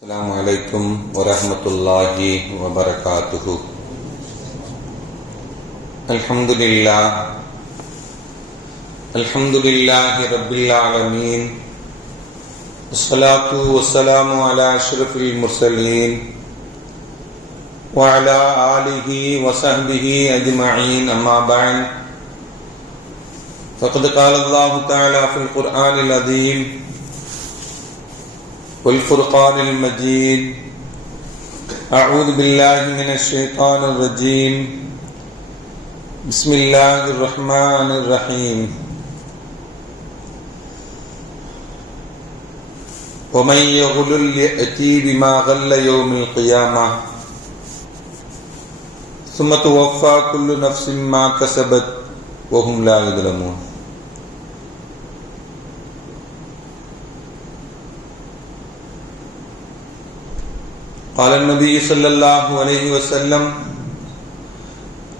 السلام عليكم ورحمة الله وبركاته. الحمد لله رب العالمين، والصلاة والسلام على أشرف المرسلين وعلى آله وصحبه أجمعين، أما بعد، فقد قال الله تعالى في القرآن العظيم والفرقان المجيد: أعوذ بالله من الشيطان الرجيم، بسم الله الرحمن الرحيم. ومن يغلل يأتي بما غل يوم القيامة ثم توفى كل نفس ما كسبت وهم لا يظلمون. قال النبي صلى الله عليه وسلم: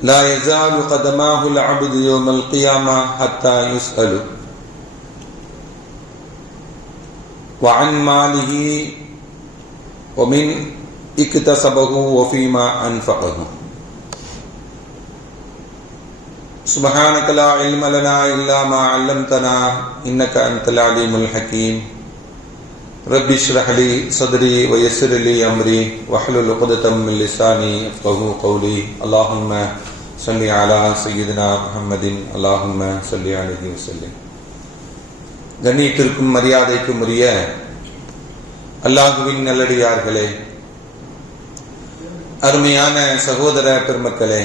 لا يزال قدماه العبد يوم القيامة حتى يسأل وعن ماله ومن اكتسبه وفيما أنفقه. سبحانك لا علم لنا إلا ما علمتنا إنك أنت العليم الحكيم. رب اشرح لي صدري ويسر لي أمري واحلل عقدة من لساني يفقهوا قولي. اللهم صل على سيدنا محمد اللهم صل عليه وسلم. கண்ணியத்திற்கும் மரியாதைக்கும் உரிய அல்லாஹ்வின் நல்லடியார்களே, அருமையான சகோதர பெருமக்களே,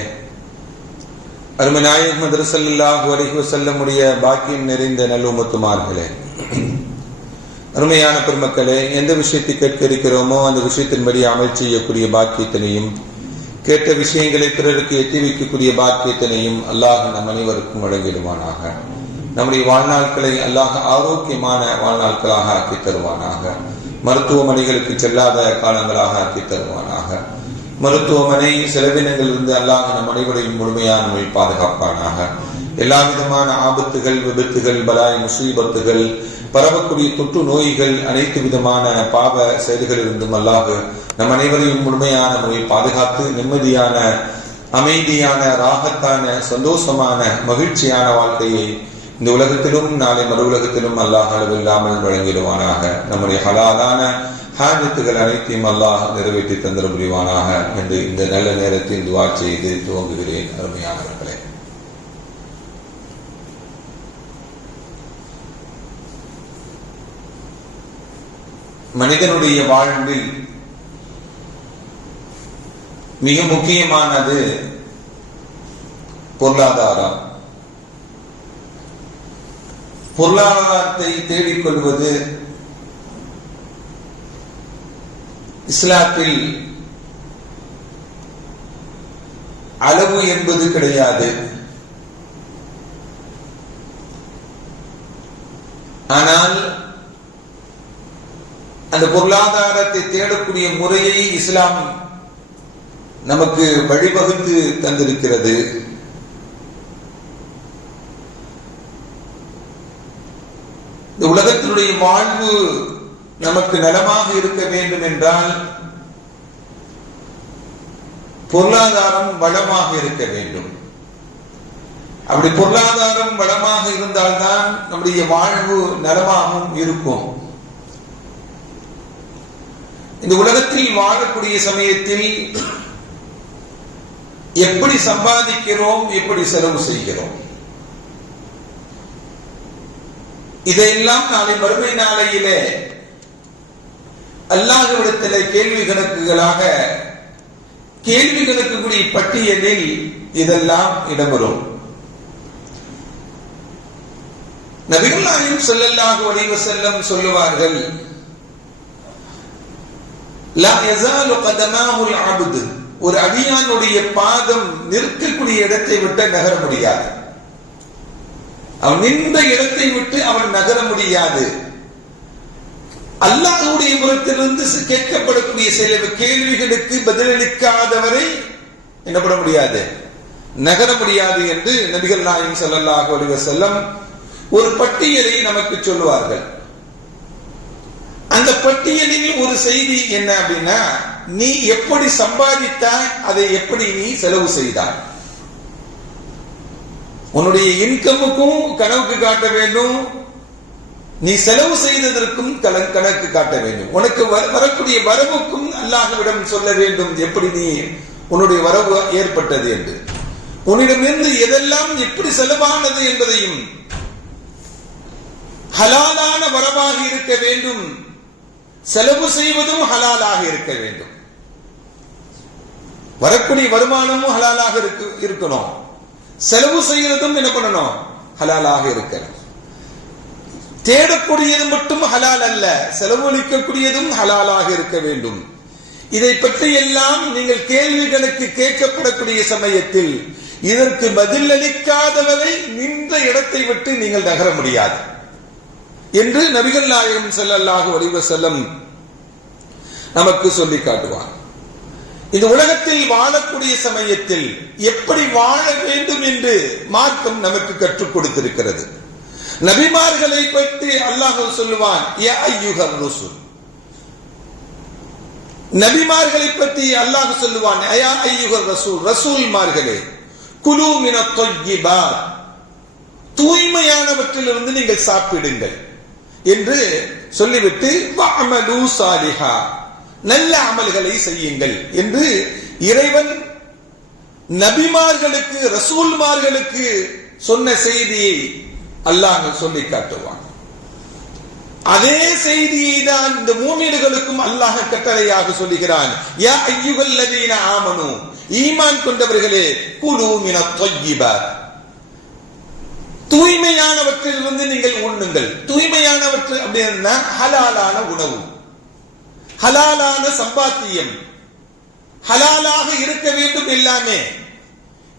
அருமை நாயகம் முஹம்மது ஸல்லல்லாஹு அலைஹி வஸல்லம் உடைய பாக்கியம் நிறைந்த நல்லும்மத்துமார்களே, அருமையான பெருமக்களே, எந்த விஷயத்தை கேட்க இருக்கிறோமோ அந்த விஷயத்தின்படி அமல் செய்யக்கூடிய பாக்கியத்தினையும், கேட்ட விஷயங்களை பிறருக்கு எத்தி வைக்கக்கூடிய பாக்கியத்தினையும் அல்லாஹ் நம் அனைவருக்கும் வழங்கிடுவானாக. நம்முடைய வாழ்நாட்களை அல்லாஹ் ஆரோக்கியமான வாழ்நாட்களாக ஆக்கி தருவானாக. மருத்துவமனைகளுக்கு செல்லாத காலங்களாக ஆக்கி தருவானாக. மருத்துவமனை செலவினங்களிலிருந்து அல்லாஹ் நம் அனைவரையும் முழுமையான முறையில் பாதுகாப்பானாக. எல்லா விதமான ஆபத்துகள், விபத்துகள், பலாய், முசீபத்துகள், பரவக்கூடிய தொற்று நோய்கள், அனைத்து விதமான பாவ செயல்களிலிருந்தும் அல்லாஹ் நம் அனைவரையும் முழுமையான முறையில் பாதுகாத்து நிம்மதியான, அமைதியான, ராகத்தான, சந்தோஷமான, மகிழ்ச்சியான வாழ்க்கையை இந்த உலகத்திலும் நாளை மறு உலகத்திலும் அல்லாஹ் அளவில்லாமல் வழங்கிடுவானாக. நம்முடைய ஹலாலான ஹாஜத்துகள் அனைத்தையும் அல்லாஹ் நிறைவேற்றி தந்திர புரிவானாக என்று இந்த நல்ல நேரத்தில் துஆ செய்து துவங்குகிறேன். அருமையானவர்களே, மனிதனுடைய வாழ்வில் மிக முக்கியமானது பொருளாதாரம். பொருளாதாரத்தை தேடிக்கொள்வது இஸ்லாத்தில் அளவு என்பது கிடையாது. ஆனால் அந்த பொருளாதாரத்தை தேடக்கூடிய முறையை இஸ்லாம் நமக்கு வழிவகுத்து தந்திருக்கிறது. இந்த உலகத்தினுடைய வாழ்வு நமக்கு நலமாக இருக்க வேண்டும் என்றால் பொருளாதாரம் வளமாக இருக்க வேண்டும். அப்படி பொருளாதாரம் வளமாக இருந்தால்தான் நம்முடைய வாழ்வு நலமாகவும் இருக்கும். இந்த உலகத்தில் வாழக்கூடிய சமயத்தில் எப்படி சம்பாதிக்கிறோம், எப்படி செலவு செய்கிறோம், இதையெல்லாம் நாளை மறுமை நாளையிலே அல்லாஹ்விடத்திலே கேள்வி கணக்குகளாக, கேள்வி கணக்குக்கூடிய பட்டியலில் இதெல்லாம் இடம்பெறும். நபிகள் நாயகம் ஸல்லல்லாஹு அலைஹி வஸல்லம் சொல்லுவார்கள்: லா யஸாலு கதமாஹுல் அப்து, ஒரு அடியானுடைய பாதம் நிற்கக்கூடிய இடத்தை விட்டு நகர முடியாது. அவன் நின்ற இடத்தை விட்டு அவன் நகர முடியாது. அல்லாஹ்வுடைய புறத்திலிருந்து கேட்கப்படக்கூடிய சில கேள்விகளுக்கு பதிலளிக்காதவரை என்ன பண்ண முடியாது, நகர முடியாது என்று நபிகள் நாயகம் ஸல்லல்லாஹு அலைஹி வஸல்லம் ஒரு பட்டியலை நமக்கு சொல்லுவார்கள். அந்த பட்டியலில் ஒரு செய்தி என்ன அப்படின்னா, நீ எப்படி சம்பாதித்தாய், அதை எப்படி நீ செலவு செய்தாய். உன்னுடைய இன்கமுக்கும் கணக்கு காட்ட வேண்டும், நீ செலவு செய்ததற்கும் கணக்கு காட்ட வேண்டும். உனக்கு வரக்கூடிய வரவுக்கும் அல்லாஹ்விடம் சொல்ல வேண்டும், எப்படி நீ உன்னுடைய வரவு ஏற்பட்டது என்று. உன்னிடமிருந்து எதெல்லாம் எப்படி செலவானது என்பதையும், ஹலாலான வரவாக இருக்க வேண்டும், செலவு செய்வதும் ஹலாலாக இருக்க வேண்டும். வரக்கூடிய வருமானமும் ஹலாலாக இருக்கணும், செலவு செய்யறதும் என்ன பண்ணணும், ஹலாலாக இருக்கணும். தேடக்கூடியது மட்டும் ஹலால் அல்ல, செலவழிக்கக்கூடியதும் ஹலாலாக இருக்க வேண்டும். இதை பற்றி எல்லாம் நீங்கள் கேள்வி கணக்கு கேட்கப்படக்கூடிய சமயத்தில் இதற்கு பதில் அளிக்காதவரை நின்ற இடத்தை விட்டு நீங்கள் நகர முடியாது என்று நபிகள் நாயகம் ஸல்லல்லாஹு அலைஹி வஸல்லம் நமக்கு சொல்லி காட்டுவார். இந்த உலகத்தில் வாழக்கூடிய சமயத்தில் எப்படி வாழ வேண்டும் என்று மார்க்கம் நமக்கு கற்றுக் கொடுத்திருக்கிறது. நபிமார்களை பற்றி அல்லாஹ் சொல்லுவான், யா அய்யுஹர் ரசூல். நபிமார்களை பற்றி அல்லாஹ் சொல்லுவான், யா அய்யுஹர் ரசூல், ரசூல்மார்களே, குலு மினத் தய்யிபாத், தூய்மையானவற்றிலிருந்து நீங்கள் சாப்பிடுங்கள் என்று சொல்லிவிட்டு வஅமலு சாலிஹா, நல்ல அமல்களை செய்யுங்கள் என்று இறைவன் நபிமார்களுக்கு ரசூல்மார்களுக்கு சொன்ன செய்தியை அல்லாஹ் சொல்லி காட்டுவான். அதே செய்தியை தான் இந்த மூமின்களுக்கும் அல்லாஹ் கட்டளையாக சொல்லுகிறான். யா அய்யுஹல்லதீன ஆமனு, ஈமான் கொண்டவர்களே, குலு மினத் தய்யிபாத், தூய்மையானவற்றிலிருந்து நீங்கள் உண்ணுங்கள். தூய்மையானவற்று அப்படின்னா ஹலாலான உணவு, ஹலாலான சம்பாத்தியம், ஹலாலாக இருக்க வேண்டும் எல்லாமே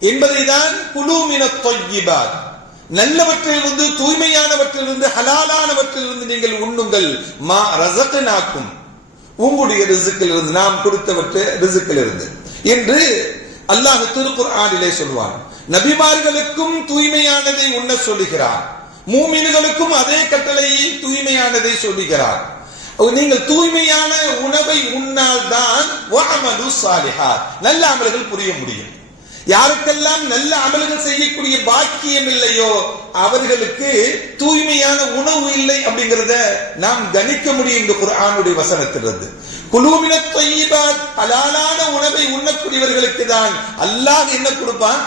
என்பதை தான் குலு மினத் தய்யிபாத், நல்லவற்றிலிருந்து தூய்மையானவற்றிலிருந்து ஹலாலானவற்றிலிருந்து நீங்கள் உண்ணுங்கள். மா ரஸக்னாக்கும், உங்களுடைய ரிஸ்கிலிருந்து, நாம் கொடுத்தவற்றை ரிஸ்கிலிருந்து என்று அல்லாஹ் திருக்குர்ஆனிலே சொல்வான். நபிமார்களுக்கும் தூய்மையானதை உண்ண சொல்லுகிறார், மூமின்களுக்கும் அதே கட்டளையை தூய்மையானதை சொல்லுகிறார். நீங்கள் தூய்மையான உணவை உண்ணால் தான் வஅமலு ஸாலிஹாத், நல்ல அமல்கள் புரிய முடியும். யாருக்கெல்லாம் நல்ல அமல்கள் செய்யக்கூடிய பாக்கியம் இல்லையோ அவர்களுக்கு தூய்மையான உணவு இல்லை அப்படிங்கறத நாம் கணிக்க முடியும் இந்த குர்ஆனுடைய வசனத்திலிருந்து. குலு மினத் தய்யிபாத், ஹலாலான உணவை உண்ணக்கூடியவர்களுக்கு தான் அல்லாஹ் என்ன கொடுப்பான்,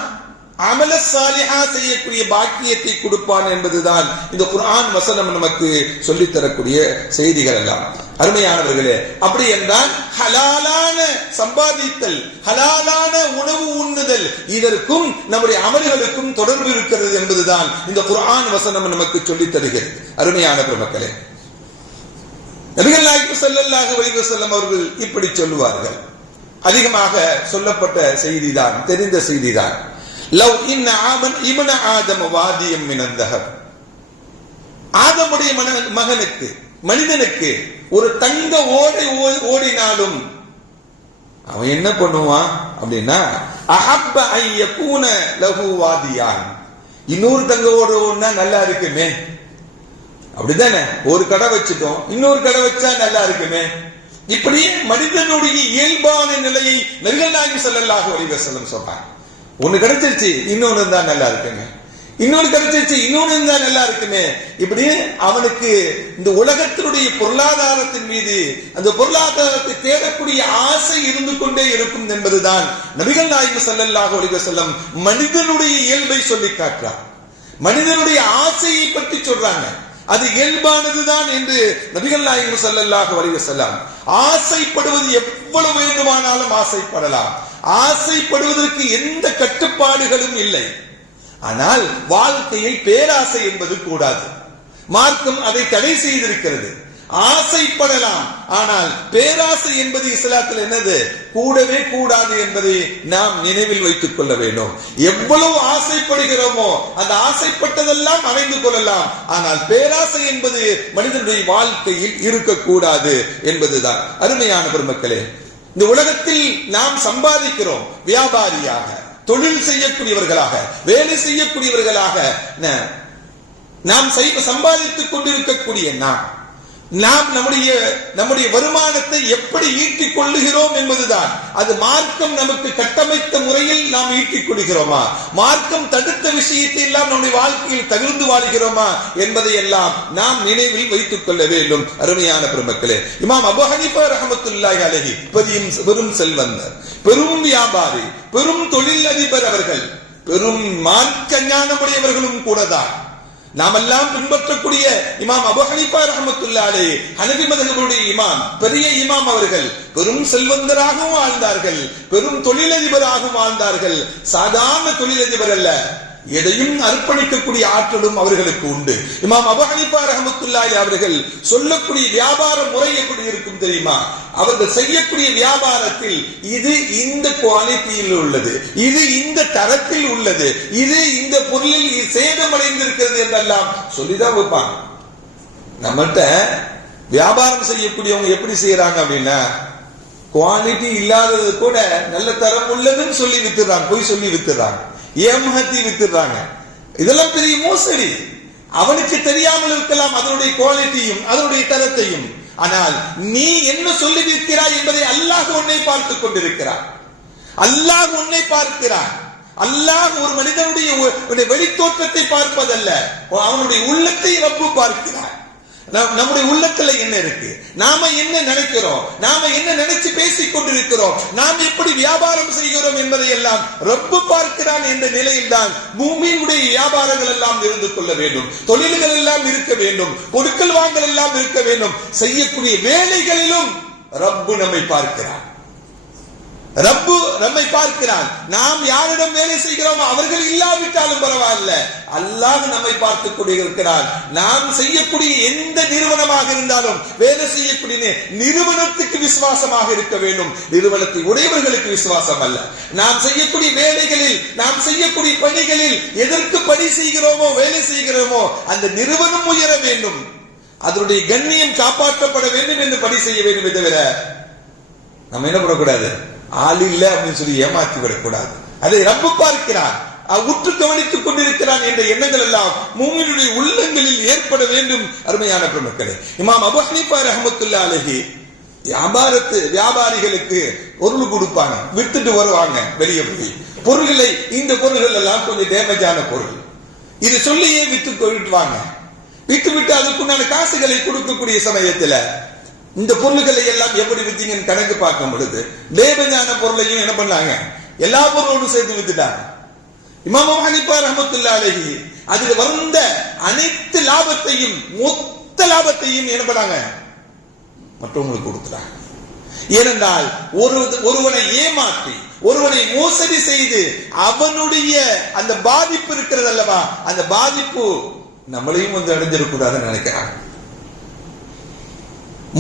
அமல சாலிஹா செய்யக்கூடிய பாக்கியத்தை கொடுப்பான் என்பதுதான் இந்த குர்ஆன் வசனம் நமக்கு சொல்லித் தரக்கூடிய செய்திகள் எல்லாம். அருமையானவர்களே, அப்படி என்றால் ஹலாலான சம்பாதித்தல், ஹலாலான உணவு உண்ணுதல், இதற்கும் நம்முடைய அமல்களுக்கும் தொடர்பு இருக்கிறது என்பதுதான் இந்த குர்ஆன் வசனம் நமக்கு சொல்லித் தருகிறது. அருமையான பெருமக்களே, நபிகள் நாயகம் ஸல்லல்லாஹு அலைஹி வஸல்லம் அவர்கள் இப்படி சொல்லுவார்கள். அதிகமாக சொல்லப்பட்ட செய்திதான், தெரிந்த செய்திதான். லவ் இன்ன இப்ன ஆதம் வாதியம் மினல் தஹப், ஆதமுடைய மகனுக்கு, மனிதனுக்கு ஒரு தங்க ஓடை ஓடினாலும் அவன் என்ன பண்ணுவான் அப்படின்னா, அஹப்ப ஐ யகூன லஹு வாதியான், இன்னொரு தங்க ஓடை ஓடினா நல்லா இருக்குமே, அப்படிதானே, ஒரு கடை வச்சுட்டோம் இன்னொரு கடை வச்சா நல்லா இருக்குமே. இப்படி மனிதனுடைய இயல்பான நிலையை நபிகள் நாயகம் ஸல்லல்லாஹு அலைஹி வஸல்லம் சொல்றாங்க. ஒண்ணு கிடைச்சிருச்சு இன்னொன்னு இருந்தா நல்லா இருக்குங்க, இன்னொரு கிடைச்சிருச்சு இன்னொன்னு இருந்தா நல்லா இருக்குமே. இப்படி அவனுக்கு இந்த உலகத்தினுடைய பொருளாதாரத்தின் மீது, அந்த பொருளாதாரத்தை தேடக்கூடிய ஆசை இருந்து கொண்டே இருக்கும் என்பதுதான் நபிகள் நாயகம் ஸல்லல்லாஹு அலைஹி வஸல்லம் மனிதனுடைய இயல்பை சொல்லி காட்டுறார். மனிதனுடைய ஆசையை பற்றி சொல்றாங்க. அது இயல்பானதுதான் என்று நபிகள் நாயகம் ஸல்லல்லாஹு அலைஹி வஸல்லம். ஆசைப்படுவது எவ்வளவு வேண்டுமானாலும் ஆசைப்படலாம், ஆசைப்படுவதற்கு எந்த கட்டுப்பாடுகளும் இல்லை. ஆனால் வாழ்க்கையில் பேராசை என்பது கூடாது. மார்க்கம் அதை தடை செய்திருக்கிறது. ஆசைப்படலாம், ஆனால் பேராசை என்பது இஸ்லாத்தில் என்னது, கூடவே கூடாது என்பதை நாம் நினைவில் வைத்துக் கொள்ள வேண்டும். எவ்வளவு ஆசைப்படுகிறோமோ அந்த ஆசைப்பட்டதெல்லாம் அடைந்து கொள்ளலாம், ஆனால் பேராசை என்பது மனிதனுடைய வாழ்க்கையில் இருக்கக்கூடாது என்பதுதான். அருமையான பெருமக்களே, இந்த உலகத்தில் நாம் சம்பாதிக்கிறோம், வியாபாரியாக, தொழில் செய்யக்கூடியவர்களாக, வேலை செய்யக்கூடியவர்களாக நாம் சம்பாதித்துக் கொண்டிருக்கக்கூடிய நாம் நாம் நம்முடைய வருமானத்தை எப்படி ஈட்டிக் கொள்ளுகிறோம் என்பதுதான். அது மார்க்கம் நமக்கு கட்டமைத்த முறையில் நாம் ஈட்டிக் கொள்கிறோமா, மார்க்கம் தடுத்த விஷயத்தை எல்லாம் நம்முடைய வாழ்க்கையில் தவிர்த்து வாழ்கிறோமா என்பதை எல்லாம் நாம் நினைவில் வைத்துக் கொள்ள வேண்டும். அருமையான பெருமக்களே, இமாம் அபூ ஹனீஃபா ரஹ்மத்துல்லாஹி அலைஹி பெரும் செல்வந்தர், பெரும் வியாபாரி, பெரும் தொழில் அதிபர், அவர்கள் பெரும் மார்க்க ஞானமுடையவர்களும் கூடதான். நாமெல்லாம் பின்பற்றக்கூடிய இமாம் அபூ ஹனீஃபா ரஹ்மத்துல்லாஹி அலைஹி ஹனபி மذஹபுடைய இமாம், பெரிய இமாம், அவர்கள் பெரும் செல்வந்தராகவும் வாழ்ந்தார்கள், பெரும் தொழிலதிபராகவும் வாழ்ந்தார்கள். சாதாரண தொழிலதிபர் அல்ல, எதையும் அர்ப்பணிக்கக்கூடிய ஆற்றலும் அவர்களுக்கு உண்டு. இமாம் அபூ ஹனீஃபா ரஹ்மத்துல்லாஹி அவர்கள் சொல்லக்கூடிய வியாபார முறை எப்படி இருக்கும் தெரியுமா? அவர்கள் செய்யக்கூடிய வியாபாரத்தில் இது இந்த குவாலிட்டியில் உள்ளது, இது இந்த தரத்தில் உள்ளது, இது இந்த பொருளில் சேதமடைந்திருக்கிறது என்றெல்லாம் சொல்லிதான் வைப்பாங்க. நம்மகிட்ட வியாபாரம் செய்யக்கூடியவங்க எப்படி செய்யறாங்க அப்படின்னா, குவாலிட்டி இல்லாதது கூட நல்ல தரம் உள்ளதுன்னு சொல்லி வித்துறாங்க, போய் சொல்லி வித்துறாங்க, ஏமாத்தி வித்துறாங்க. இதெல்லாம் பெரிய மோசடி. அவனுக்கு தெரியாமல் இருக்கலாம் அதனுடைய குவாலிட்டியும் அதனுடைய தரத்தையும். ஆனால் நீ என்ன சொல்லி விற்கிறாய் என்பதை அல்லாஹ் உன்னை பார்த்துக் கொண்டிருக்கிறார். அல்லாஹ் உன்னை பார்க்கிறார். அல்லாஹ் ஒரு மனிதனுடைய வெளித்தோற்றத்தை பார்ப்பதல்ல, அவனுடைய உள்ளத்தை ரப்பு பார்க்கிறார். நம்முடைய உள்ளத்துல என்ன இருக்கு, நாம என்ன நினைக்கிறோம், நாம என்ன நினைச்சு பேசிக் கொண்டிருக்கிறோம், நாம் எப்படி வியாபாரம் செய்கிறோம் என்பதை எல்லாம் ரப்பு பார்க்கிறான் என்ற நிலையில் தான் பூமியினுடைய வியாபாரங்கள் எல்லாம் இருந்து கொள்ள வேண்டும், தொழில்கள் எல்லாம் இருக்க வேண்டும், கொடுக்கல் வாங்கல் எல்லாம் இருக்க வேண்டும். செய்யக்கூடிய வேலைகளிலும் ரப்பு நம்மை பார்க்கிறான். ரப்பு நம்மை பார்க்கிறான். நாம் யாரிடம் வேலை செய்கிறோம் அவர்கள் இல்லாவிட்டாலும் பரவாயில்ல, அல்லாஹ் நம்மை பார்த்துக் கொண்டிருக்கிறார். நாம் செய்யக்கூடிய எந்த நிறுவனமாக இருந்தாலும் வேலை செய்யக்கூடிய நிறுவனத்துக்கு விசுவாசமாக இருக்க வேண்டும், நிறுவனத்தை உடையவர்களுக்கு விசுவாசம் அல்ல. நாம் செய்யக்கூடிய வேலைகளில், நாம் செய்யக்கூடிய பணிகளில் எதற்கு பணி செய்கிறோமோ, வேலை செய்கிறோமோ அந்த நிறுவனம் உயர வேண்டும், அதனுடைய கண்ணியம் காப்பாற்றப்பட வேண்டும் என்று பணி செய்ய வேண்டும். தவிர நம்ம என்ன பண்ணக்கூடாது, ஆள் இல்ல அப்படின்னு சொல்லி ஏமாற்றி விடக்கூடாது. அதை ரப்பு பார்க்கிறான், உற்று கவனித்துக் கொண்டிருக்கிறான் என்ற எண்ணங்கள் எல்லாம் மூமினுடைய உள்ளங்களில் ஏற்பட வேண்டும். அருமையான பெருமக்களே, இமாம் அபூ ஹனீஃபா ரஹ்மத்துல்லாஹி அலைஹி வியாபாரிகளுக்கு பொருள் கொடுப்பாங்க, வித்துட்டு வருவாங்க வெளியே போய் பொருள்களை. இந்த பொருள்கள் எல்லாம் கொஞ்சம் டேமேஜான பொருள், இது சொல்லியே விட்டு வாங்க. விட்டு அதுக்குண்டான காசுகளை கொடுக்கக்கூடிய சமயத்துல இந்த பொருள்களை எல்லாம் எப்படி வித்தீங்கன்னு கணக்கு பார்க்கும் பொழுது டேமேஜான பொருளையும் என்ன பண்ணாங்க, எல்லா பொருளோடும் சேர்த்து வித்துட்டாங்க. இமாம் அபூ ஹனீஃபா ரஹ்மத்துல்லாஹி அலைஹி அதுல வந்த அனைத்து லாபத்தையும், மொத்த லாபத்தையும் என்ன பண்ணாங்க, மற்றவங்களுக்கு கொடுத்துட்டாங்க. ஏனென்றால் ஒருவனை ஏமாற்றி, ஒருவனை மோசடி செய்து அவனுடைய அந்த பாதிப்பு இருக்கிறது அல்லவா, அந்த பாதிப்பு நம்மளையும் வந்து அடைஞ்சிடக்கூடாதுன்னு நினைக்கிறாங்க.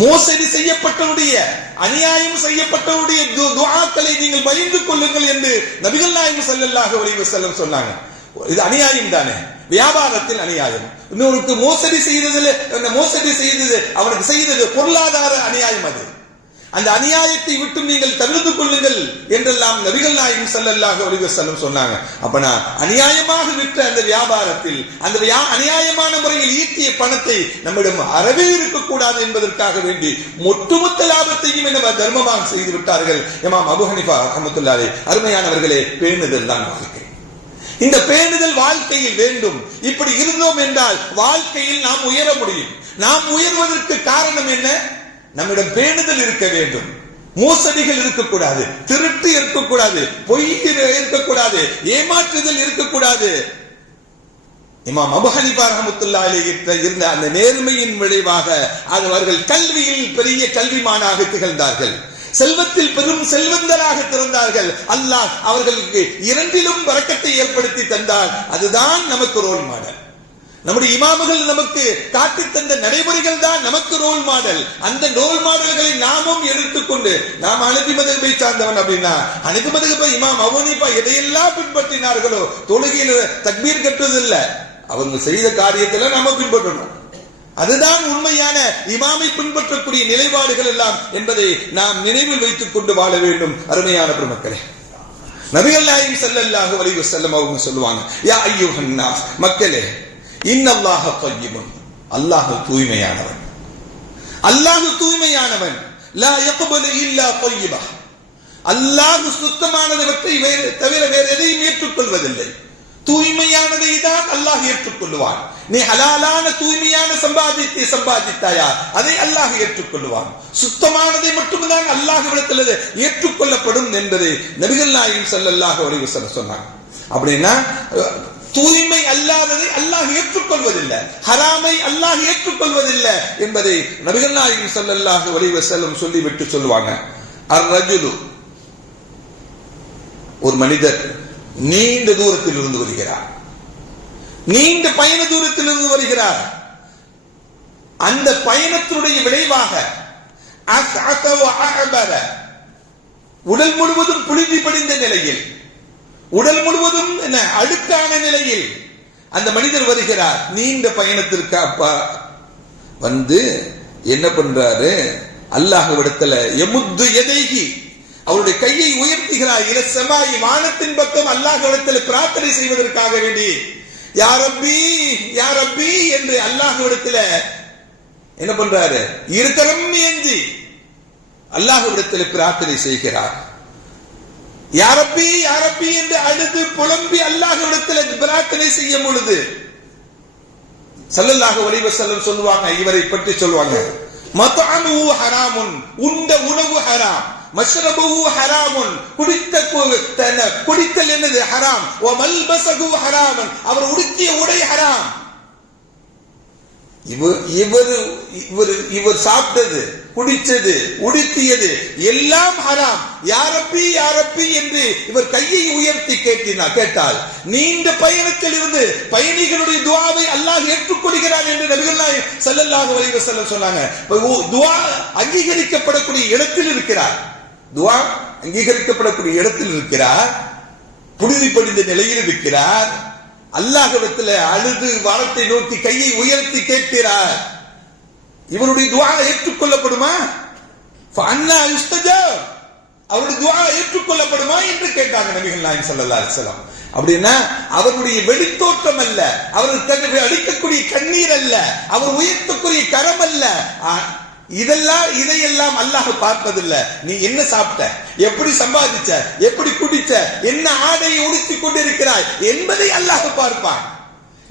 மோசடி செய்யப்பட்டவருடைய, அநியாயம் செய்யப்பட்டவருடைய துஆக்களை நீங்கள் பயந்து கொள்ளுங்கள் என்று நபிகள் நாயகம் ஸல்லல்லாஹு அலைஹி வஸல்லம் சொன்னாங்க. இது அநியாயம் தானே, வியாபாரத்தில் அநியாயம். இன்னொருக்கு மோசடி செய்தது அவனுக்கு செய்தது பொருளாதார அநியாயம். அது அந்த அநியாயத்தை விட்டு நீங்கள் தவிர்த்து கொள்ளுங்கள் என்றெல்லாம் நபிகள் நாயகம் ஸல்லல்லாஹு அலைஹி வஸல்லம் சொன்னாங்க. அப்பனா அநியாயமாக விற்ற அந்த வியாபாரத்தில், அந்த அநியாயமான முறையில் ஈட்டிய பணத்தை நம்மிடம் அறவே இருக்கக்கூடாது என்பதற்காக வேண்டி ஒட்டுமொத்த லாபத்தையும் என்ன தர்மமாக செய்து விட்டார்கள் இமாம் அபூ ஹனீஃபா ரஹ்மத்துல்லாஹி அலைஹி. அருமையானவர்களே, பேணுதல் தான் வாழ்க்கை. இந்த பேணுதல் வாழ்க்கையில் வேண்டும். இப்படி இருந்தோம் என்றால் வாழ்க்கையில் நாம் உயர முடியும். நாம் உயர்வதற்கு காரணம் என்ன? நம்மிடம் பேணுதல் இருக்க வேண்டும், மோசடிகள் இருக்கக்கூடாது, திருட்டு இருக்கக்கூடாது, பொய் இருக்கக்கூடாது, ஏமாற்றுதல் இருக்கக்கூடாது. இமாம் அபூ ஹனீஃபா ரஹ்மத்துல்லாஹி அலைஹி இருந்த அந்த நேர்மையின் விளைவாக அவர்கள் கல்வியில் பெரிய கல்விமானாக திகழ்ந்தார்கள், செல்வத்தில் பெரும் செல்வந்தராக திறந்தார்கள். அல்லாஹ் அவர்களுக்கு இரண்டிலும் பரக்கத்தை ஏற்படுத்தி தந்தார். அதுதான் நமக்கு ரோல் மாடல். நம்முடைய இமாமுகள் நமக்கு காட்டி தந்த நடைமுறைகள் தான் நமக்கு ரோல் மாடல். அந்த ரோல் மாடல்களை நாமும் எடுத்துக்கொண்டு, நாம் ஹனபி மذஹபை சார்ந்தவன் அப்படின்னா ஹனபி மذஹபை இமாம் அபூ ஹனீஃபா எதையெல்லாம் பின்பற்றினார்களோ, தொழுகையில் தக்பீர் கட்டுவதில்ல, அவங்க செய்த காரியத்தில் நாம பின்பற்றணும். அதுதான் உண்மையான இமாமை பின்பற்றக்கூடிய நிலைப்பாடுகள் எல்லாம் என்பதை நாம் நினைவில் வைத்துக் கொண்டு வாழ வேண்டும். அருமையான பெருமக்களே, நபிகள் நாயகம் ஸல்லல்லாஹு அலைஹி வஸல்லம் அவங்க சொல்லுவாங்க, யா அய்யுஹன் நாஸ், மக்களே, இன்னல்லாஹ தய்யிபுன், அல்லாஹ் தூய்மையானவன். அல்லாஹ் தூய்மையானவன். லா யக்பலு இல்லா தய்யிபா. அல்லாஹ் சுத்தமானதை தவிர வேற எதையும் ஏற்றுக்கொள்வதில்லை. தூய்மையானதை தான் அல்லாஹ் ஏற்றுக்கொள்வான். நீ ஹலாலான தூய்மையான சம்பாதித்தாயா அதை அல்லாஹ் ஏற்றுக்கொள்வான். சுத்தமானதை மட்டும்தான் அல்லாஹ்விடத்தில் ஏற்றுக்கொள்ளப்படும் என்பதை நபிகள் நாயகம் ஸல்லல்லாஹு அலைஹி வஸல்லம் சொன்னாங்க. அப்படின்னா தூய்மை அல்லாததை அல்லாஹ் ஏற்றுக்கொள்வதில்லை, ஹராமை அல்லாஹ் ஏற்றுக்கொள்வதில்லை என்பதை நபிகள் நாயகம் ஸல்லல்லாஹு அலைஹி வஸல்லம் சொல்லிவிட்டு சொல்லுவாங்க. அர்-ரஜுலு, ஒரு மனிதர் நீண்ட தூரத்தில் இருந்து வருகிறார், நீண்ட பயண தூரத்தில் இருந்து வருகிறார். அந்த பயணத்தினுடைய விளைவாக உடல் முழுவதும் புழுதி படிந்த நிலையில், உடல் முழுவதும் அழுக்கான நிலையில் அந்த மனிதர் வருகிறார். நீண்ட பயணத்திற்கு அப்பா வந்து என்ன பண்றாரு, அல்லாஹ்விடத்துல யமுத்து யதைஹி, அவருடைய கையை உயர்த்துகிறார். இல ஸமாஇ, வானத்தின் பக்கம் அல்லாஹ்விடத்தில் பிரார்த்தனை செய்வதற்காக வேண்டி யா ரப்பி யா ரப்பி என்று அல்லாஹ்விடத்தில் என்ன பண்றாரு, இருக்கரம் ஏந்தி அல்லாஹ்விடத்தில் பிரார்த்தனை செய்கிறார். யா ரப்பி யா ரப்பி என்று அழுது புலம்பி அல்லாஹ்விடத்தில் பிரார்த்தனை செய்யும் பொழுது ஸல்லல்லாஹு அலைஹி வஸல்லம் சொல்லுவாங்க, இவரை பற்றி சொல்லுவாங்க, மத்அமுஹு ஹராமுன், உண்ட உணவு ஹராம், மஷ்ரபுஹு ஹராமுன், குடித்தல் என்னது ஹராம், வ மல்பஸஹு ஹராமன், அவர் உடுத்திய உடை ஹராம், இவர் சாப்பிட்டது, குடிச்சது, உடுத்தியது எல்லாம் ஹராம். யா ரப்பி யா ரப்பி என்று இவர் கையை உயர்த்தி கேட்டால் நீண்ட பயணத்தில் இருந்து பயணிகளுடைய துஆவை அல்லாஹ் ஏற்றுக்கொள்கிறார் என்று நபிகள் நாயகம் ஸல்லல்லாஹு அலைஹி வஸல்லம் சொன்னாங்க. துஆ அங்கீகரிக்கப்படக்கூடிய இடத்தில் இருக்கிறார், துஆ அங்கீகரிக்கப்படக்கூடிய இடத்தில் இருக்கிறார், புழுதி படிந்த நிலையில் இருக்கிறார், அல்லாஹ்விடத்தில் அழுது வானத்தை நோக்கி கையை உயர்த்தி கேட்கிறார். இவருடைய துஆ ஏற்றுக்கொள்ளப்படுமா? ஃபஅன்னா யுஸ்தஜாப், அவருடைய துஆ ஏற்றுக்கொள்ளப்படுமா என்று கேட்டாங்க நபிகள் நாயகம் ஸல்லல்லாஹு அலைஹி வஸல்லம். அப்படின்னா அவருடைய வெளித்தோற்றம் அல்ல, அவருக்கு அளிக்கக்கூடிய கண்ணீர் அல்ல, அவர் உயர்த்தக்கூடிய கரம் அல்ல, இதையெல்லாம் அல்லாஹ் பார்ப்பதில்லை. நீ என்ன சாப்பிட்ட, எப்படி சம்பாதிச்ச, எப்படி குடிச்ச, என்ன ஆடையை உடுத்திக் கொண்டிருக்கிறாய் என்பதை அல்லாஹ் பார்ப்பான்.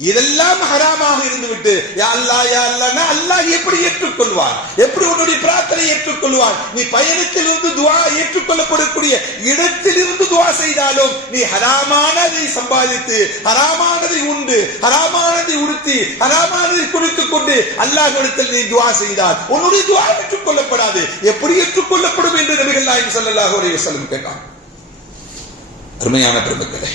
இதெல்லாம் ஹராமாக இருந்துவிட்டு யா அல்லாஹ் யா அல்லாஹ்னா அல்லாஹ் எப்படி ஏற்றுக்கொள்வான், எப்படி உன்னுடைய பிரார்த்தனை ஏற்றுக்கொள்வான்? நீ பயணத்தில் இருந்து துஆ ஏற்றுக்கொள்ளப்படக்கூடிய இடத்தில் இருந்து துஆ செய்தாலும் நீ ஹராமானதை சம்பாதித்து, ஹராமானதை உண்டு, ஹராமானதை உடுத்தி, ஹராமானதை குடித்துக் கொண்டு அல்லாஹ்விடத்தில் நீ துஆ செய்தால் உன்னுடைய துஆ ஏற்றுக்கொள்ளப்படாது. எப்படி ஏற்றுக்கொள்ளப்படும் என்று நபிகள் நாயகம் ஸல்லல்லாஹு அலைஹி வஸல்லம் கேட்டான். அருமையான பெருமக்களே,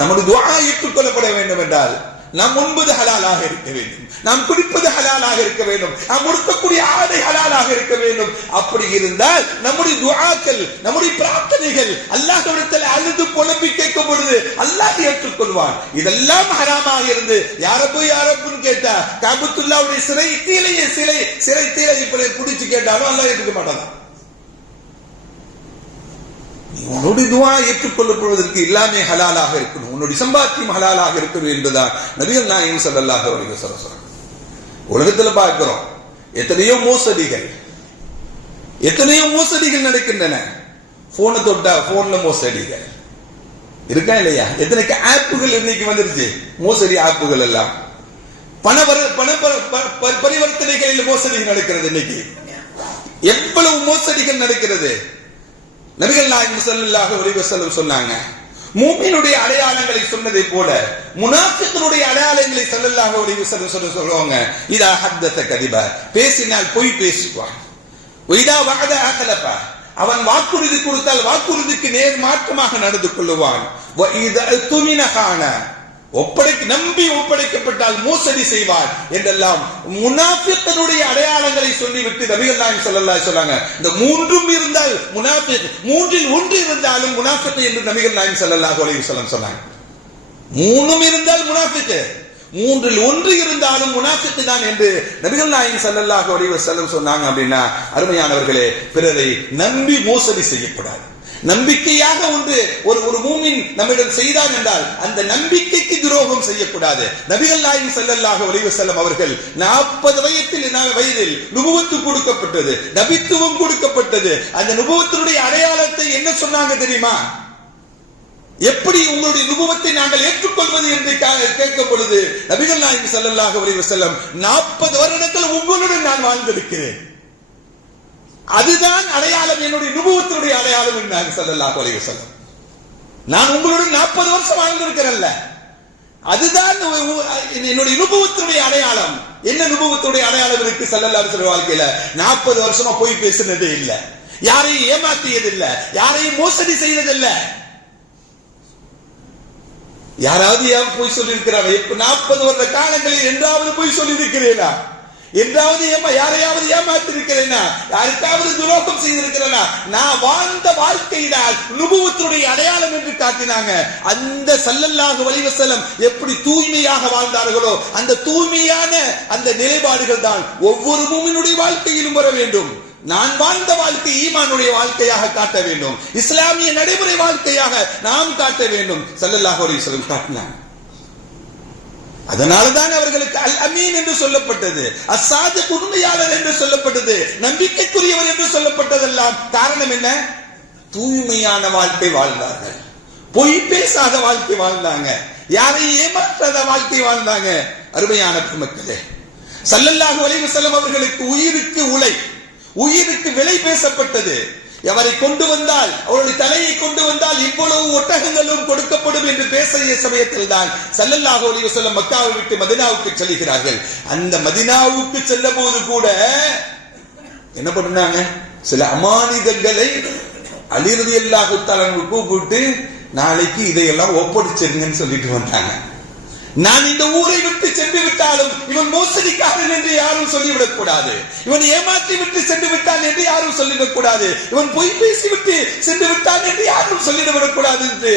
நம்முடைய துஆ ஏற்றுக்கொள்ளப்பட வேண்டும் என்றால் நாம் உண்பது ஹலாலாக இருக்க வேண்டும், நாம் குடிப்பது ஹலாலாக இருக்க வேண்டும், நாம் உடுத்தக்கூடிய ஆடை ஹலாலாக இருக்க வேண்டும். அப்படி இருந்தால் நம்முடைய துஆக்கள், நம்முடைய பிரார்த்தனைகள் அல்லாஹ்விடத்தில் அழுது புலம்பி கேட்கும் பொழுது அல்லாஹ் ஏற்றுக்கொள்வான். இதெல்லாம் ஹராமாக இருந்து யா ரப்பு யா ரப்புன்னு கேட்டா, காபத்துல்லாஹ்வுடைய சிறை தீலை இப்படி குடிச்சு கேட்டாலும் அல்லாஹ் ஏற்றுக்க மாட்டான். உன்னுடைய துஆ ஏற்றுக்கொள்ளப்படுவதற்கு எல்லாமே ஹலாலாக இருக்கணும், உன்னுடைய சம்பாத்தியம் ஹலாலாக இருக்கணும் என்பதுதான் நபிகள் நாயகம் ஸல்லல்லாஹு அலைஹி வஸல்லம் சொல்றாங்க. உலகத்தில் பார்க்கிறோம் எத்தனையோ மோசடிகள் நடக்கின்றன. போனை தொட்டா போன்ல மோசடிகள் இருக்கா இல்லையா? எத்தனை ஆப்புகள் இன்னைக்கு வந்துருச்சு, மோசடி ஆப்புகள் எல்லாம். பண பரிவர்த்தனைகளில் மோசடிகள் நடக்கிறது. இன்னைக்கு எவ்வளவு மோசடிகள் நடக்கிறது. நபிகள் நாயகம் ஸல்லல்லாஹு அலைஹி வஸல்லம் சொன்னாங்க, மூமினுடைய அடையாளங்களை சொன்னதை போல முனாஃபிக்குடைய அடையாளங்களை ஸல்லல்லாஹு அலைஹி வஸல்லம் சொல்லுவாங்க. இதா ஹத்தஸ கதிப, பேசினால் பொய் பேசுவான். வைதா வஅத அகலப, அவன் வாக்குறுதி கொடுத்தால் வாக்குறுதிக்கு நேர் மாற்றமாக நடந்து கொள்வான். வைதா துமின கான, நம்பி ஒப்படைக்கப்பட்டால் மோசடி செய்வார் என்றெல்லாம் முனாஃபிக்குடைய அடையாளங்களை சொல்லிவிட்டு நபிகள் நாயகம் ஸல்லல்லாஹு அலைஹி வஸல்லம் சொன்னாங்க. இந்த மூன்றும் இருந்தால் முனாஃபிக், மூன்றில் ஒன்று இருந்தாலும் முனாஃபிக் என்று நபிகள் நாயகம் ஸல்லல்லாஹு அலைஹி வஸல்லம் சொன்னாங்க. மூணும் இருந்தால் முனாஃபிக், மூன்றில் ஒன்று இருந்தாலும் முனாஃபிக் தான் என்று நபிகள் நாயகம் ஸல்லல்லாஹு அலைஹி வஸல்லம் சொன்னாங்க. அப்படின்னா அருமையானவர்களே, பிறரை நம்பி மோசடி செய்யக்கூடாது. நம்பிக்கையாக ஒரு மூமின் நம்மிடம் செய்தார் என்றால் அந்த நம்பிக்கைக்கு துரோகம் செய்யக்கூடாது. நபிகள் நாயகம் ஸல்லல்லாஹு அலைஹி வஸல்லம் அவர்கள் 40 வயதில் நுபுவத்து கொடுக்கப்பட்டது, நபித்துவம் கொடுக்கப்பட்டது. அந்த நுபுவத்தினுடைய அடையாளத்தை என்ன சொன்னாங்க தெரியுமா? எப்படி உங்களுடைய நுபுவத்தை நாங்கள் ஏற்றுக்கொள்வது என்று கேட்கும் பொழுது நபிகள் நாயகம் ஸல்லல்லாஹு அலைஹி வஸல்லம் 40 வருடங்கள் உங்களுடன் நான் வாழ்ந்திருக்கிறேன், அதுதான் அடையாளம், என்னுடைய நுபுவத்தினுடைய அடையாளம் என்றாங்க ஸல்லல்லாஹு அலைஹி வஸல்லம். நான் உங்களுடன் 40 வருஷம் வாழ்ந்திருக்கிறேன்ல, அதுதான் என்னுடைய நுபுவத்தினுடைய அடையாளம். என்ன நுபுவத்துடைய அடையாளம் இருக்கு ஸல்லல்லாஹு அலைஹி வஸல்லம் வாழ்க்கையில? 40 வருஷமா போய் பேசினதே இல்ல, யாரையும் ஏமாத்தியது இல்ல, யாரையும் மோசடி செய்ததில்ல. யாராவது போய் சொல்லி இருக்கிறாங்க? 40 வருட காலங்களில் என்றாவது போய் சொல்லி இருக்கிறேனா? என்றாவது யாரையாவது ஏமாத்தி இருக்கிறேனா? யாருக்காவது துரோகம் செய்திருக்கிறேனா? நான் வாழ்ந்த வாழ்க்கையினால் நுபுவத்துடைய அடையாளம் என்று காட்டினாங்க. அந்த ஸல்லல்லாஹு அலைஹி வஸல்லம் எப்படி தூய்மையாக வாழ்ந்தார்களோ அந்த தூய்மையான அந்த நிலைப்பாடுகள் தான் ஒவ்வொரு மூமினுடைய வாழ்க்கையிலும் வர வேண்டும். நான் வாழ்ந்த வாழ்க்கை ஈமானுடைய வாழ்க்கையாக காட்ட வேண்டும், இஸ்லாமிய நடைமுறை வாழ்க்கையாக நாம் காட்ட வேண்டும். ஸல்லல்லாஹு அலைஹி வஸல்லம் காட்டினாங்க. அதனால்தான் அவர்களுக்கு அல் அமீன் என்று சொல்லப்பட்டது, அஸ்ஸாதிக் உண்மையாளர் என்று சொல்லப்பட்டது, நம்பிக்கைக்குரியவர் என்று சொல்லப்பட்டதெல்லாம் காரணம் என்ன? தூய்மையான வாழ்க்கை வாழ்ந்தார்கள், பொய் பேசாத வாழ்க்கை வாழ்ந்தாங்க, யாரையும் ஏமாற்றாத வாழ்க்கை வாழ்ந்தாங்க. அருமையான பெருமக்களே, ஸல்லல்லாஹு அலைஹி வஸல்லம் அவர்களுக்கு உயிருக்கு விலை பேசப்பட்டது. அவரை கொண்டு வந்தால், அவருடைய தலையை கொண்டு வந்தால் இவ்வளவு ஒட்டகங்களும் கொடுக்கப்படும் என்று பேசிய சமயத்தில் தான் ஸல்லல்லாஹு அலைஹி வஸல்லம் மக்காவை விட்டு மதீனாவுக்கு செல்கிறார்கள். அந்த மதீனாவுக்கு செல்ல போது கூட என்ன பண்ணாங்க? சில அமானிதங்களை அலி ரலியல்லாஹு தஆலா கூப்பிட்டு நாளைக்கு இதையெல்லாம் ஒப்படைச்சிருங்கன்னு சொல்லிட்டு வந்தாங்க. நான் இந்த ஊரை விட்டு சென்று விட்டாலும் இவன் மோசடிக்காரன் என்று யாரும் சொல்லிவிடக் கூடாது, இவன் ஏமாற்றி விட்டு சென்று விட்டான் என்று யாரும் சொல்லிவிடக் கூடாது, இவன் பொய் பேசிவிட்டு சென்று விட்டான் என்று யாரும் சொல்லிவிடக் கூடாது என்று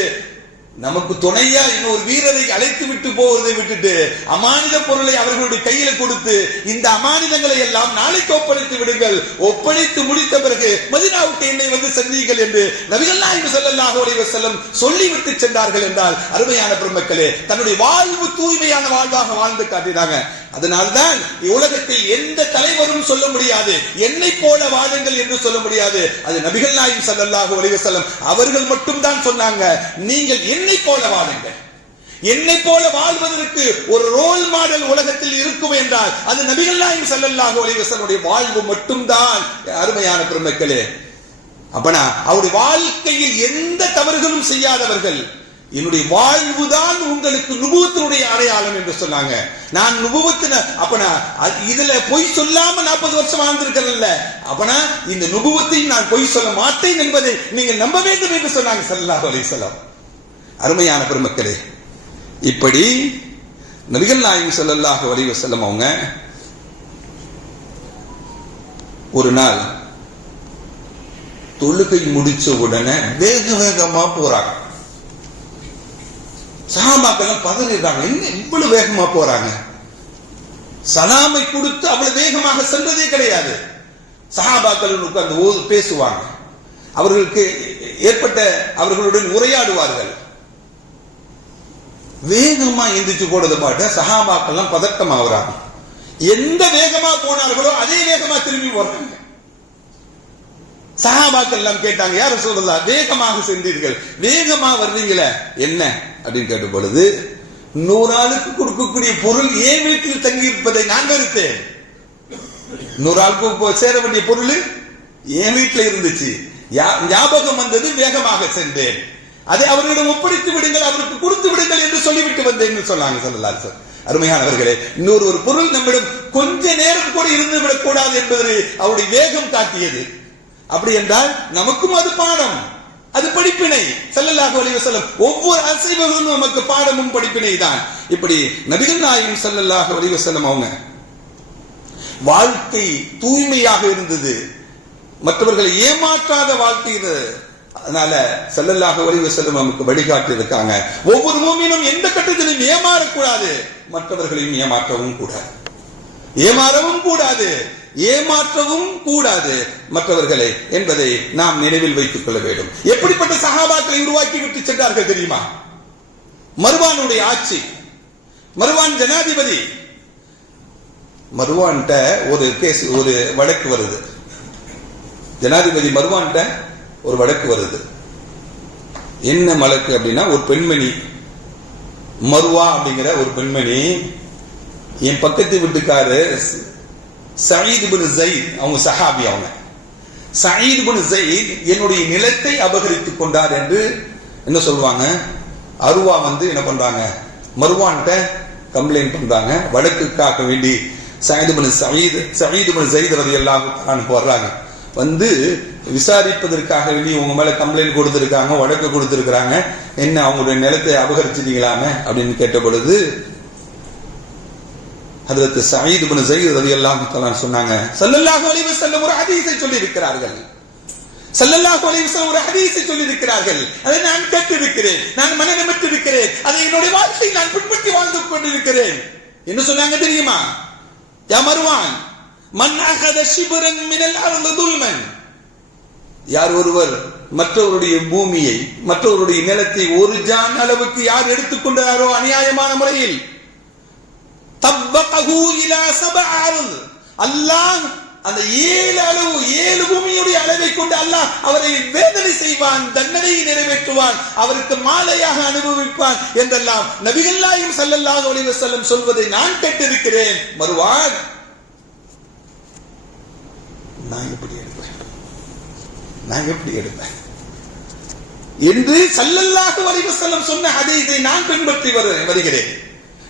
நமக்கு துணையா இன்னொரு வீரரை அழைத்து விட்டு போவதை விட்டுட்டு அமானித பொருளை அவர்களுடைய கையில கொடுத்து இந்த அமானிதங்களை எல்லாம் நாளைக்கு ஒப்படைத்து விடுங்கள், ஒப்படைத்து முடித்த பிறகு மதீனாவுக்கு என்னை வந்து சந்தியுங்கள் என்று நபிகள் நாயகம் ஸல்லல்லாஹு அலைஹி வஸல்லம் சொல்லிவிட்டு சென்றார்கள் என்றால் அருமையான பெருமக்களே, தன்னுடைய வாழ்வு தூய்மையான வாழ்வாக வாழ்ந்து காட்டினாங்க. அதனால்தான் உலகத்தில் எந்த தலைவரும் சொல்ல முடியாது என்னை போல வாழுங்கள் என்று சொல்ல முடியாது. அது நபிகள் நாயகம் ஸல்லல்லாஹு அலைஹி வஸல்லம் அவர்கள் மட்டும்தான் சொன்னாங்க, நீங்கள் என்னை போல வாழுங்கள். என்னை போல வாழ்வதற்கு ஒரு ரோல் மாடல் உலகத்தில் இருக்கும் என்றால் அது நபிகள் நாயகம் ஸல்லல்லாஹு அலைஹி வஸல்லம் வாழ்வு மட்டும்தான். அருமையான பெருமக்களே, அப்பனா அவருடைய வாழ்க்கையில் எந்த தவறுகளும் செய்யாதவர்கள், என்னுடைய வாழ்வுதான் உங்களுக்கு நுபுவத்தினுடைய அடையாளம் என்று சொன்னாங்க. நான் நுபுவத்தின அப்பனா இதுல பொய் சொல்லாம 40 வருஷம் வாழ்ந்திருக்கிறல்ல, அப்பனா இந்த நுபுவத்தை நான் பொய் சொல்ல மாட்டேன் என்பதை நீங்கள் நம்ப வேண்டும் என்று சொன்னாங்க ஸல்லல்லாஹு அலைஹி வஸல்லம். அருமையான பெருமக்களே, இப்படி நபிகள் நாயகம் ஸல்லல்லாஹு அலைஹி வஸல்லம் அவங்க ஒரு நாள் தொழுகை முடிச்ச உடனே வேகமா போறாங்க. சஹாபாக்கள் பதறிடுறாங்க, என்ன இவ்வளவு வேகமா போறாங்க? சலாமை கொடுத்து அவ்வளவு வேகமாக சென்றதே கிடையாது. சஹாபாக்கள் உட்கார்ந்து பேசுவாங்க, அவர்களுக்கு ஏற்பட்ட அவர்களுடன் உரையாடுவார்கள். வேகமா எந்திரிச்சு போடுறது பாட்ட சஹாபாக்கள் பதட்டம் ஆகுறாங்க. எந்த வேகமா போனார்களோ அதே வேகமா திரும்பி போறாங்க. சஹாபாக்கள் எல்லாம் கேட்டாங்க, யார் ரசூலுல்லாஹ் வேகமாக சென்றீர்கள், வேகமா வர்றீங்களே என்ன அப்படின்னு கேட்ட பொழுது, 100 ஆளுக்கு கொடுக்கக்கூடிய பொருள் ஏன் வீட்டில் தங்கி இருப்பதை நான் வெறுத்தேன். 100 ஆளுக்கு சேர வேண்டிய பொருள் என் வீட்டில் இருந்துச்சு, ஞாபகம் வந்தது, வேகமாக சென்றேன். அதை அவர்களிடம் ஒப்படைத்து விடுங்கள், அவருக்கு கொடுத்து விடுங்கள் என்று சொல்லிவிட்டு வந்தேன் சொன்னாங்க ஸல்லல்லாஹு அலைஹி வஸல்லம். அருமையானவர்களே, இன்னொரு பொருள் நம்மிடம் கொஞ்ச நேரம் கூட இருந்து விடக் கூடாது என்பது அவருடைய வேகம் காட்டியது. அப்படி என்றால் நமக்கும் அது பாடம், அது படிப்பினை. ஸல்லல்லாஹு அலைஹி வஸல்லம் ஒவ்வொரு அசைவுகளும் நமக்கு பாடமும் படிப்பினை தான். இப்படி நபிகள் நாயகம் ஸல்லல்லாஹு அலைஹி வஸல்லம் அவங்க வாழ்க்கை தூய்மையாக இருந்தது, மற்றவர்களை ஏமாற்றாத வாழ்க்கை. அதனால ஸல்லல்லாஹு அலைஹி வஸல்லம் நமக்கு வழிகாட்டி இருக்காங்க. ஒவ்வொரு மூமினும் எந்த கட்டத்திலும் ஏமாறக்கூடாது, மற்றவர்களையும் ஏமாற்றவும் கூடாது, ஏமாறவும் கூடாது. ஏமாற்றவும் கூடாது மற்றவர்களை என்பதை நாம் நினைவில் வைத்துக் கொள்ள வேண்டும். எப்படிப்பட்ட சஹாபாக்களை உருவாக்கி விட்டு சென்றார்கள் தெரியுமா? மர்வானுடைய ஆட்சி, மர்வான் ஜனாதிபதி. மர்வான்ட்ட ஒரு கேஸ், ஒரு வழக்கு வருது. ஜனாதிபதி மர்வான்ட்ட ஒரு வழக்கு வருது. என்ன வழக்கு அப்படின்னா, ஒரு பெண்மணி, மர்வா அப்படிங்கிற ஒரு பெண்மணி, என் பக்கத்து வீட்டுக்காரு சயீத் பின் ஸைத், அவங்க சஹாபி, அவங்க சயீத் பின் ஸைத் என்னுடைய நிலத்தை அபகரித்துக் கொண்டார் என்று என்ன சொல்லுவாங்க, அருவா என்ன பண்றாங்க, மர்வான்ட்ட கம்ப்ளைண்ட் பண்றாங்க. வழக்குக்காக வேண்டி சயீத் பின் ஸைத் ரலியல்லாஹு அன்ஹு போறாங்க. விசாரிப்பதற்காக வேண்டி உங்க மேல கம்ப்ளைண்ட் கொடுத்திருக்காங்க, வழக்கு கொடுத்திருக்காங்க, என்ன அவங்களுடைய நிலத்தை அபகரிச்சிட்டீங்களாமே அப்படின்னு கேட்ட பொழுது ஹஜ்ரத் சயீத் பின் ஸைத் ரலியல்லாஹு தஆலா சொன்னாங்க, ஸல்லல்லாஹு அலைஹி வஸல்லம் ஒரு ஹதீஸை சொல்லி இருக்கிறார்கள். ஸல்லல்லாஹு அலைஹி வஸல்லம் ஒரு ஹதீஸை சொல்லி இருக்கிறார்கள். அதை நான் கேட்டிருக்கிறேன், நான் மனநமிட்டு இருக்கிறேன், அதை என்னுடைய வாழ்க்கையை நான் பின்பற்றி வாழ்ந்து கொண்டிருக்கிறேன். என்ன சொன்னாங்க தெரியுமா? யா மர்வான், மன் அகத ஷிப்ரன் மினல் அர்தி துல்மன், யார் ஒருவர் மற்றவருடைய பூமியை, மற்றவருடைய நிலத்தை ஒரு ஜான் அளவுக்கு யார் எடுத்துக்கொண்டாரோ அநியாயமான முறையில், தப்பகஹு இலா சபஅ அர்த், அல்லாஹ் அந்த 7 அளவு, 7 பூமியுடைய அளவை கொண்டு அல்லாஹ் அவரை வேதனை செய்வான், தண்டனையை நிறைவேற்றுவான், அவருக்கு மாலையாக அனுபவிப்பான் என்றெல்லாம் நபிகள் நாயகம் ஸல்லல்லாஹு அலைஹி வஸல்லம் சொல்வதை நான் கேட்டிருக்கிறேன். மர்வான், நான் எப்படி எடுப்பேன் என்று ஸல்லல்லாஹு அலைஹி வஸல்லம் சொன்ன ஹதீஸை நான் பின்பற்றி வருகிறேன்.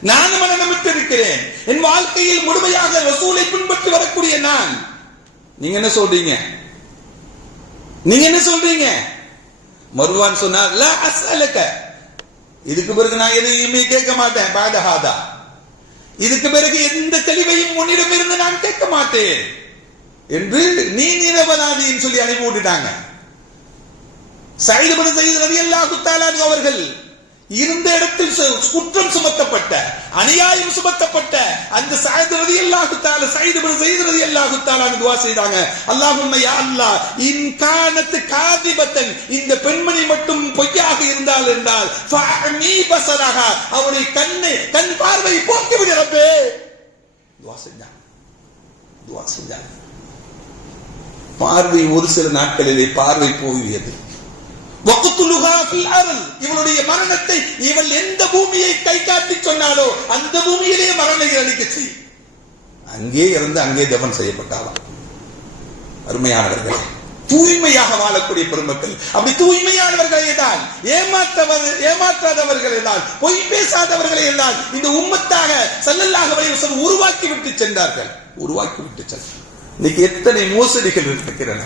நான் மனநமிட்டு இருக்கிறேன். என் வாழ்க்கையில் முழுமையாக ரசூலை பின்பற்றி வரக்கூடிய நான். நீங்க என்ன சொல்றீங்க? மர்வான் சொன்னார், லா அஸ்அலக, இதுக்கு பிறகு நான் எதையுமே கேட்க மாட்டேன். பாதஹாதா, இதுக்கு பிறகு எந்த தெளிவையும் உன்னிடமிருந்து நான் கேட்க மாட்டேன் என்று நீ நிரபராதின்னு சொல்லி அனுப்பி விட்டுட்டாங்க. சயீத் பின் ஸைத் ரலியல்லாஹு தஆலா அவர்கள் இருந்த இடத்தில் குற்றம் சுமத்தப்பட்ட, அநியாயம் சுமத்தப்பட்ட அந்த சயீத் ரலியல்லாஹு தஆலா, சயீத் பின் ஸைத் ரலியல்லாஹு தஆலா துஆ செய்தாங்க, அல்லாஹும்ம யா அல்லாஹ், இன் கானத் காதிபத்தன், இந்த பெண்மணி மட்டும் பொய்யாக இருந்தால் என்றால் ஃபஅமி பஸரஹா, அவருடைய கண் பார்வை போக்கி விடு ரப்பே. துஆ செஞ்சாங்க. பார்வை ஒரு சில நாட்களிலே பார்வை போய்வியது. வக்துலுஹா ஃபில் அர்த், இவளுடைய மரணத்தை இவள் எந்த பூமியை கை காட்டி சொன்னாலோ அந்த பூமியிலே மரணத்தை அளிக்க செய். அங்கே இருந்து அங்கே தஃபன் செய்யப்பட்டாளாம். அருமையானவர்களே, தூய்மையாக வாழக்கூடிய பெருமக்கள், அப்படி தூய்மையானவர்களே தான், ஏமாற்றாதவர்களே தான், பொய் பேசாதவர்களே தான் இந்த உம்மத்தாக ஸல்லல்லாஹு அலைஹி வஸல்லம் உருவாக்கி விட்டு சென்றார்கள். இன்னைக்கு எத்தனை மோசடிகள் நடக்கின்றன.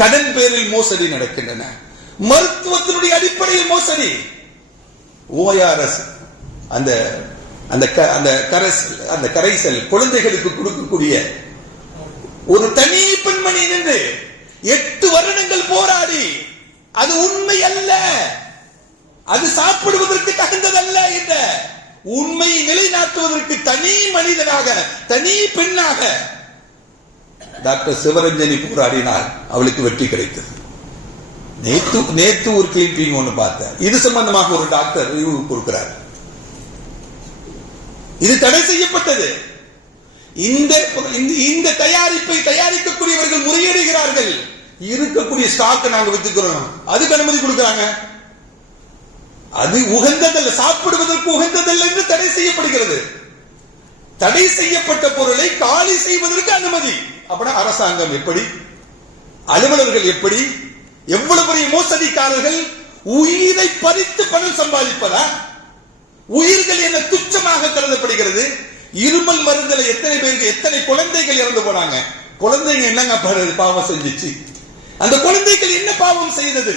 கடன் பேரில் மோசடி நடக்கின்றன, மருத்துவத்தினுடைய அடிப்படையில் மோசடி. ஓஆர்எஸ் அந்த கரைசல் குழந்தைகளுக்கு கொடுக்கக்கூடிய ஒரு தனி பெண்மணி நின்று 8 வருடங்கள் போராடி, அது உண்மை அல்ல, அது சாப்பிடுவதற்கு தகுந்ததல்ல என்ற உண்மையை நிலைநாட்டுவதற்கு தனி மனிதனாக, தனி பெண்ணாக டாக்டர் சிவரஞ்சனி போராடினால் அவளுக்கு வெற்றி கிடைத்தது. நேத்து ஒரு கிளிப்பிங் ஒன்று பார்த்தேன். இது சம்பந்தமாக ஒரு டாக்டர் ரிவ்யூ கொடுக்கிறார். இது தடை செய்யப்பட்டது. இந்த தயாரிப்பை தயாரிக்கக்கூடியவர்கள் முறையிடுகிறார்கள். இருக்கக்கூடிய ஸ்டாக் நாங்க வித்துக்கிறோம், அதுக்கு அனுமதி கொடுக்கிறாங்க. அது உகந்ததல்ல, சாப்பிடுவதற்கு உகந்ததல்ல என்று தடை செய்யப்படுகிறது. தடை செய்யப்பட்ட பொருளை காலி செய்வதற்கு அனுமதி. அப்படின்னா அரசாங்கம் எப்படி, அலுவலர்கள் எப்படி, எவ்வளவு பெரிய மோசடிக்காரர்கள் உயிரை பறித்து பணம் சம்பாதிப்பதா? உயிர்கள் என்ன துச்சமாக கருதப்படுகிறது. இருமல் மருந்துல எத்தனை பேருக்கு, எத்தனை குழந்தைகள் இறந்து போனாங்க. குழந்தைங்க என்னங்க பாவம் செஞ்சிச்சு? அந்த குழந்தைகள் என்ன பாவம் செய்தது?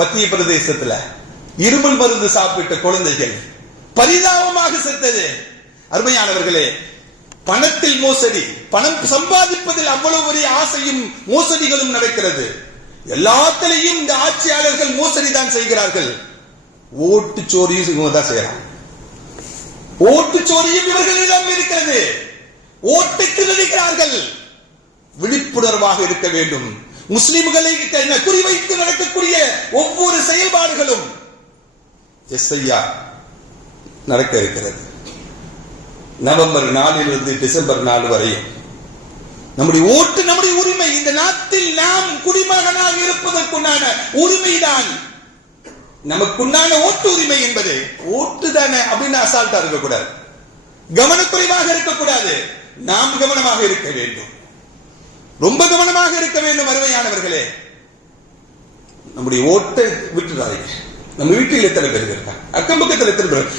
மத்திய பிரதேசத்துல இருமல் மருந்து சாப்பிட்ட குழந்தைகள் பரிதாபமாக செத்தது. அருமையானவர்களே, பணத்தில் மோசடி, பணம் சம்பாதிப்பதில் அவ்வளவு பெரிய ஆசையும் மோசடிகளும் நடக்கிறது. எல்லாத்திலையும் இந்த ஆட்சியாளர்கள் மோசடி தான் செய்கிறார்கள். ஓட்டுச்சோரியும் இவங்க தான் செய்யறாங்க. ஓட்டுச்சோரியும் இவர்களிடம் இருக்கிறது. ஓட்டை திருடுகிறார்கள். விழிப்புணர்வாக இருக்க வேண்டும். முஸ்லிம்களை குறிவைத்து நடக்கக்கூடிய ஒவ்வொரு செயல்பாடுகளும் எஸ்ஐஆர் நடக்க இருக்கிறது. நவம்பர் 4 டிசம்பர் 4 வரையும் நம்முடைய ஓட்டு நம்முடைய உரிமை. இந்த நாட்டில் நாம் குடிமகனாக இருப்பதற்குண்டான உரிமைதான் நமக்குண்டான ஓட்டு உரிமை என்பது. ஓட்டு தானே அப்படின்னு அசால்ட்டா இருக்கக்கூடாது, கவனக்குறைவாக இருக்கக்கூடாது. நாம் கவனமாக இருக்க வேண்டும், ரொம்ப கவனமாக இருக்க வேண்டும். அருமையானவர்களே, நம்முடைய ஓட்டை விட்டுறாதீங்க. நம்ம வீட்டில் எத்தனை பேர் இருக்காங்க, அக்கம் பக்கத்தில் எத்தனை பேர்,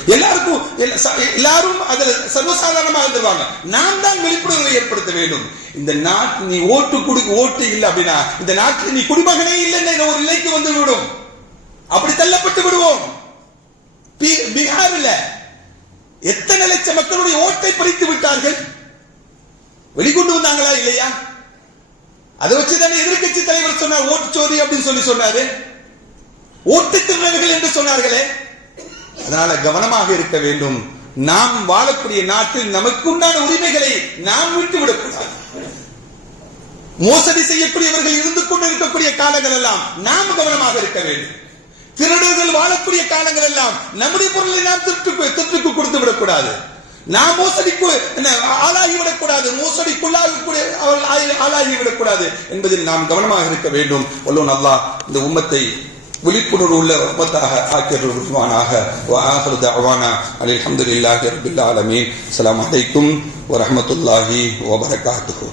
எல்லாரும் அதுல சர்வசாதாரணமாக இருந்துருவாங்க. நாம் தான் விழிப்புணர்வை ஏற்படுத்த வேண்டும். இந்த நாட்டு நீ ஓட்டு இல்லை அப்படின்னா இந்த நாட்டில் நீ குடிமகனே இல்லைன்னு ஒரு நிலைக்கு வந்து விடும். அப்படி தள்ளப்பட்டு விடுவோம். பீகாரில் எத்தனை லட்சம் மக்களுடைய ஓட்டை பறித்து விட்டார்கள். வெளிக்கொண்டு வந்தாங்களா இல்லையா? அதை வச்சுதானே எதிர்கட்சி தலைவர் சொன்னார் ஓட்டுச்சோரி அப்படின்னு சொன்னாரு. ஓட்டு திருடர்கள் என்று சொன்னார்களே. அதனால கவனமாக இருக்க வேண்டும். நாம் வாழக்கூடிய நாட்டில் நமக்கு உண்டான உரிமைகளை நாம் விட்டுவிடக்கூடாது. மோசடி செய்யக்கூடியவர்கள் இருந்து கொண்டு இருக்கக்கூடிய காலங்கள் எல்லாம் நாம் கவனமாக இருக்க வேண்டும். திருடர்கள் வாழக்கூடிய காலங்கள் எல்லாம் நம்முடைய பொருளை நாம் திருட்டுக்கு கொடுத்து விடக்கூடாது. நாம் மோசடிக்கு ஆளாகிவிடக்கூடாது, மோசடிக்குள்ளாகக்கூடிய ஆளாகிவிடக்கூடாது என்பதில் நாம் கவனமாக இருக்க வேண்டும். வல்லோன் அல்லாஹ் இந்த உம்மத்தை விழிப்புணர்வு உள்ள உம்மத்தாக ஆக்கியருள்வானாக. வஆகிரு தஅவானா அல்ஹம்துலில்லாஹி ரப்பில் ஆலமீன். அஸ்ஸலாமு அலைக்கும் வரஹ்மத்துல்லாஹி வபரகாத்துஹு.